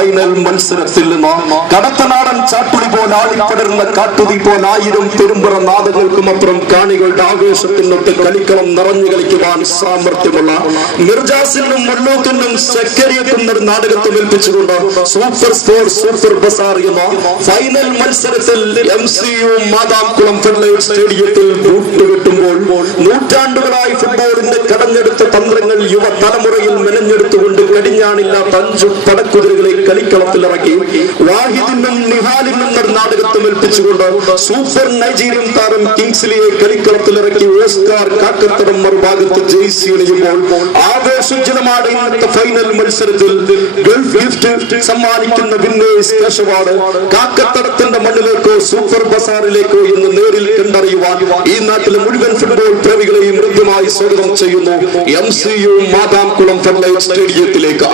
Final മത്സരത്തിൽ നിന്ന് കടത്തനാടൻ ചാട്ടുളി പോലെ ആളിപ്പടരുന്ന കാട്ടുതി പോലെ ആയിരം പെരുമ്പുറ നാദങ്ങൾക്കും അപ്പുറം കാണികളുടെ ആവേശത്തിനൊത്ത് കളിക്കളം നിറഞ്ഞു കളിക്കുവാൻ സാമർഥ്യമുള്ള മിർജാസിനും മല്ലൂത്തിനും സെക്രട്ടറിയത്തും ഒരു നാടകത്തിൽ ഏൽപ്പിച്ചുകൊണ്ട് സൂപ്പർ സ്പോർട്സ് സൂപ്പർ ബസാർ എന്ന ഫൈനൽ മത്സരത്തിൽ M C U Mathamkulam federate സ്റ്റേഡിയത്തിൽ കൂട്ടുകെട്ടുമ്പോൾ നൂറ്റാണ്ടുകളായി ഫുട്ബോളിന്റെ കടഞ്ഞെടുത്ത തന്ത്രങ്ങൾ യുവ തലമുറയിൽ മെനഞ്ഞെടുത്തുകൊണ്ട് കടിഞ്ഞാണില്ലാത്ത അഞ്ചു പടക്കുതിരകളെ കളിക്കളത്തിൽ ഇറക്കി വാഹിദിനും നിഹാലിനും ഒരു നാടകത്തിൽ ഏൽപ്പിച്ചുകൊണ്ട് സൂപ്പർ നൈജീരിയൻ താരം കിങ്സ്ലിയെ കളിക്കളത്തിലിറക്കി ഓസ്കാർ കാക്കത്തടം മറുഭാഗത്ത് ജയിച്ച് എറിയുമ്പോൾ ആവേശജനമാണ് ഇന്നത്തെ ഫൈനൽ മത്സരത്തിൽ ഗൾഫ് ഗിഫ്റ്റ് സമ്മാനിക്കുന്ന വിന്നേഴ്സ് കേശവാണ് കാക്കത്തടത്തിന്റെ മണ്ണിലേക്കോ സൂപ്പർ ബസാറിലേക്കോ ഇന്ന് നേരിൽ കണ്ടറിയുവാൻ ഈ നാട്ടിലെ മുഴുവൻ ഫുട്ബോൾ പ്രേമികളെയും ഹൃദ്യമായി സ്വാഗതം ചെയ്യുന്നു. എം സി യു മാതാംകുളം ഫെഡറേറ്റ് സ്റ്റേഡിയത്തിലേക്ക്